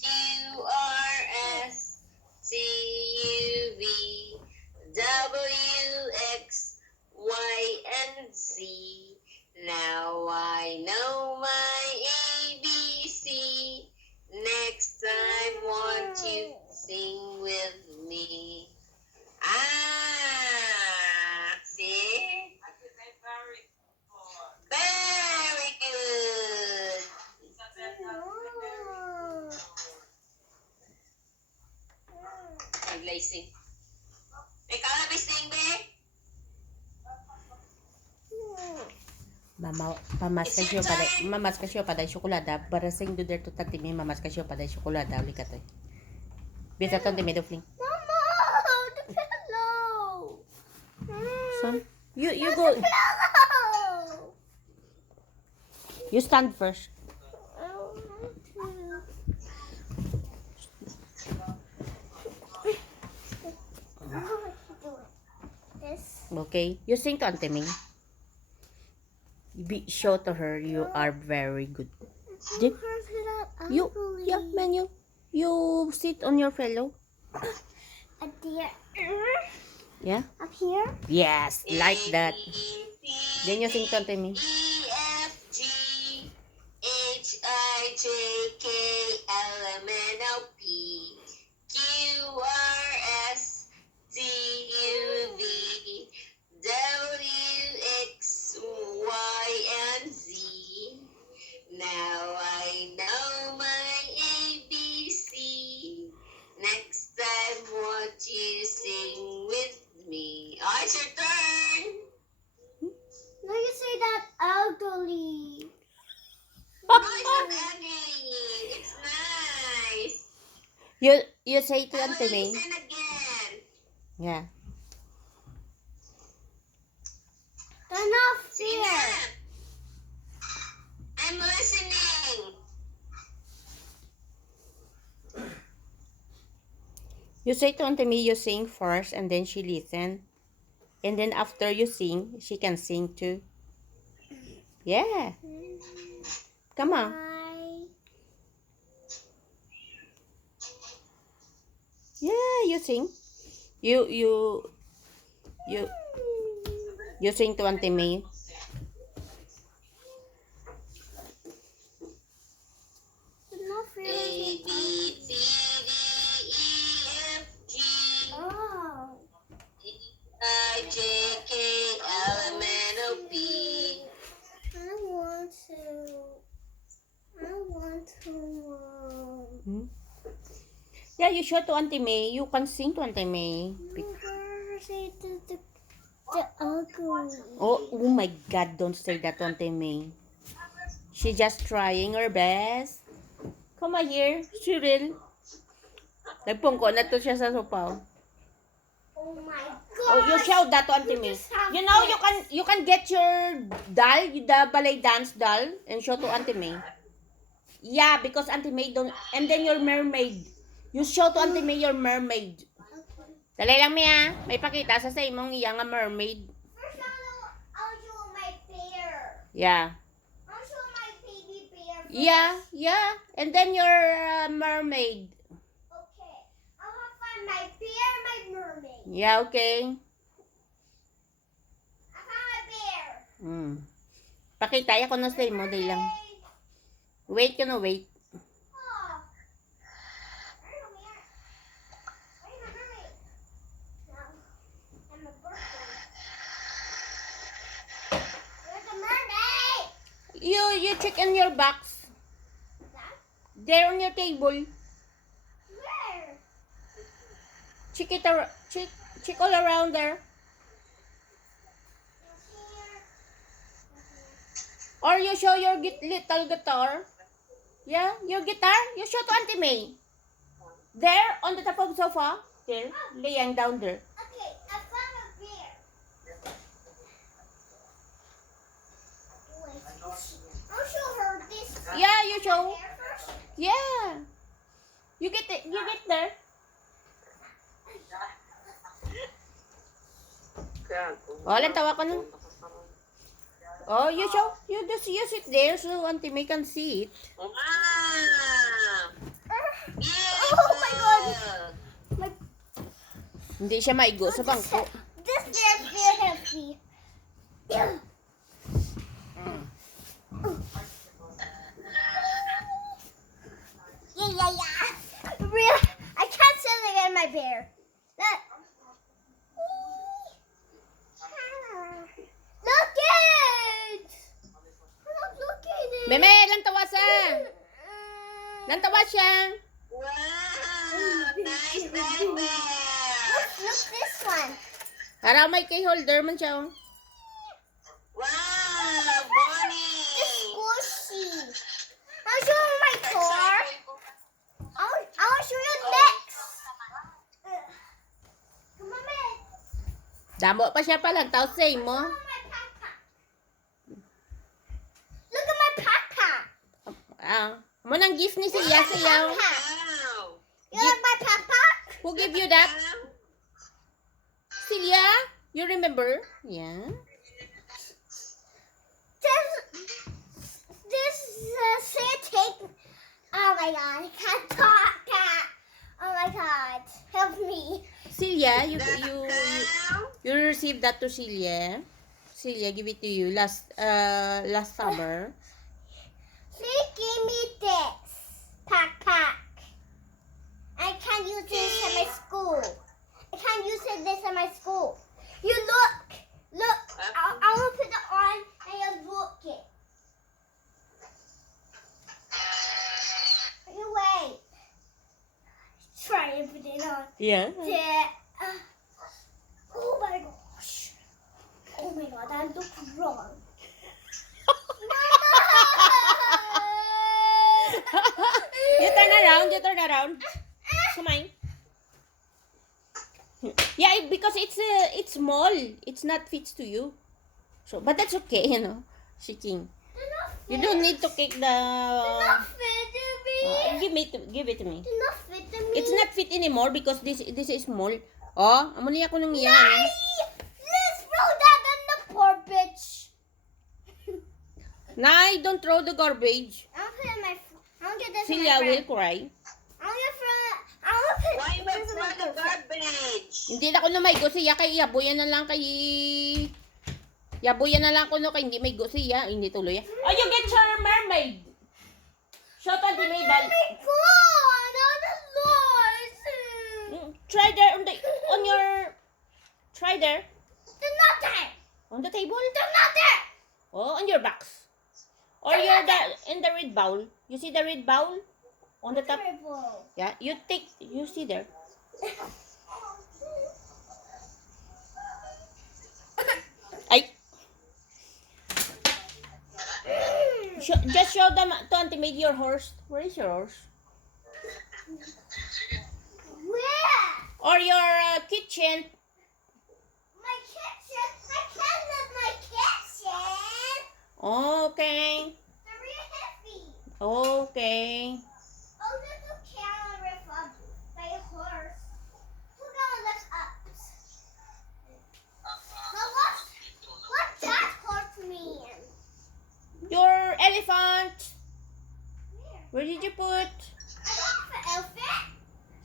Q R S T U V W X Y and Z. Now I know my ABC. Next time, won't you sing with me? See? Very good. Nag-lacing. Ikaw na bising, be? Mamas kasyo pada chocolate. Barasing do der to tatimi mamas kasyo pada chocolate uli katoy. Bisa ton timi do fling. Mama, the pillow. Son, you go. Pillow. You stand first. I don't want to. I'm going to do it. This. Okay, you sing to Auntie May. Show to her you are very good. You man, you sit on your pillow. Up here. Yeah. Up here. Yes, like that. Then you sing to Auntie May. E F G H I J K L M N O P Q R S T U V W X Y and Z. Now I know my ABC. Next time, won't you sing with me? Oh, it's your turn. No, you say that elderly. No, it's not ugly. It's nice. You say to I Auntie will May. listen again. Yeah. Turn off Sige here. na. I'm listening. You say to Auntie May you sing first and then she listen. And then after you sing, she can sing too. Yeah. Come on. Bye. Yeah, you sing. You sing to Auntie May. Turn off A, here. B, C, D, E, F, G, Oh. I, J, K, L, M, N, O, P. I want to. Yeah, you show to Auntie May. You can sing to Auntie May. Say the ugly. Oh my God, don't say that to Auntie May. She just trying her best. Come on here, Cyril. Nagpungko na to siya sa sopaw. Oh my Oh, you god. show that to Auntie May. You know, you can get your doll, the ballet dance doll, and show to Auntie May. Yeah, because Auntie May don't, and then your mermaid. You show to Auntie May your mermaid. Dali lang, Mia. May pakita sa imong iya nga mermaid. First, I'll show my bear. Yeah. I'll show my baby bear. Yeah. And then your mermaid. Okay. I'll have find my bear, my mermaid. Yeah, okay. I found my bear. Pakita, ako na sa imo, dali lang. Wait ka na, wait. Oh. Where's the bear? Where's the mermaid? No. I'm a birthday. Where's the mermaid? You check in your box. That? There on your table. Where? Check all around there. Or you show your little guitar. Yeah, your guitar. You show to Auntie May. There, on the top of the sofa. There, laying down there. Okay, I found a bear. Wait. I'll show her this. Yeah, you show. Bear first. Yeah. You get there. Oh, lang tawa ko na. Oh, you just use it there so Auntie May can see it. Wow. Oh my God. My, Hindi siya maigo sa bangko. this is very heavy. Yeah. Real. I can't sit again, my bear. Look. Look it. Look at it. Meme, lantawa sa. Lantawa siya. Wow. Nice baby. Look this one. Para may key holder man siya. Oh. Wow. Bonnie. Squishy. I'll show you my car. I'll show you next. Come on, man. Damo pa siya palantaw sa imo. Look at my backpack. Mo nang gift ni siya. Wow. You like my backpack? Who give you that? Celia? You remember? Yeah. This say take. Oh my God, I can't talk. Oh my God, help me. Celia, you received that to Celia. Celia give it to you last summer. She gave me this backpack. I can't use this at my school. I can't use this at my school. You look. I will put it on and you look it. You wait. Try and put it on. Yeah. Oh my gosh. Oh my God, I look wrong. You turn around. Come on. Yeah, because it's small. It's not fits to you. So, but that's okay, you know. Shaking. You don't need to kick the. Not fit to me. Give it to me. Not fit to me. It's not fit anymore because this is small. Oh, amo niya ko nung iyan. Nay! Let's throw that in the garbage. Nay, don't throw the garbage. I'll put it in my. I'll get this. Celia in my will friend. cry. I'll get from. I'll put. Why you this in throw my the friend. garbage? Hindi na ko na may go siya kay yabuyan na lang kay yabuyan na lang ko no kay hindi may go siya, hindi tuloy. Oh, you get your mermaid. Shot on the Oh maid. my God! I'm lost. Try there on your try there They're not there. on the table. They're not there. Oh, on your box. Or you're in the red bowl. You see the red bowl on the top? Terrible. Yeah, you see there. Ay. Just show them to Auntie Maid your horse. Where is your horse? Where? Or your kitchen. My kitchen. I can't live my kitchen. Okay. They're real heavy. Okay. Oh, there's a camera from by a horse. We're gonna lift up. Now what's that horse mean? Your elephant. Where? Where did you put? I don't have an elephant.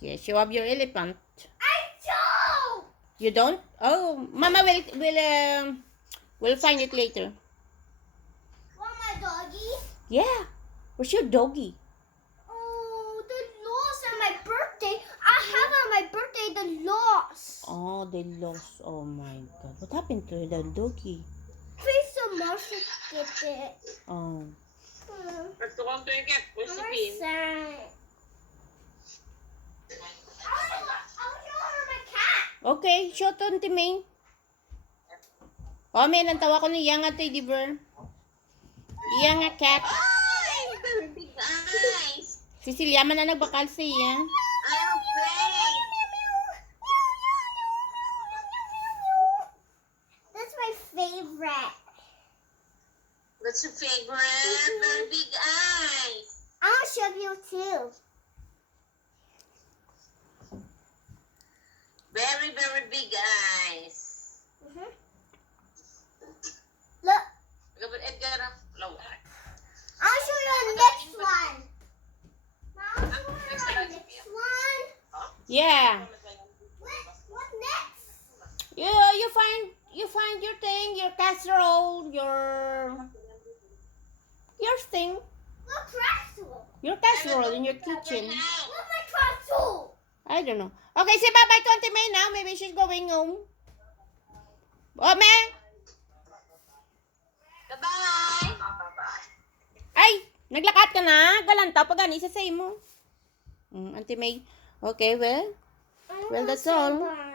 Yes, you have your elephant. I don't. You don't? Oh, Mama will find it later. Want my doggy? Yeah. Where's your doggy? Oh, the lost on my birthday. I have on my birthday the lost. Oh, they lost. Oh my God. What happened to the doggy? Please so much to get it. Oh. Gusto kong ticket. I'm sad. I'll show her my cat. Okay, shot on to me. Oh, may nantawa ko ni Yang at Teddy Bear. Yang a cat. Ay, very big eyes. Si Celia man na nagbakal siya. I'm afraid. That's my favorite. What's your favorite? Very big eyes. I'll show you too. Very, very big eyes. Look. Look at Yeah. What next? You find your thing, your casserole, your thing, What castle? your casserole in your kitchen. What's my castle? I don't know. Okay, say bye-bye to Auntie May now. Maybe she's going home. Oh, May! Bye-bye. Ay! Naglakad ka na? Galanta pa gani sa say mo. Auntie May. Okay, well, I Well, wanna that's say all. bye.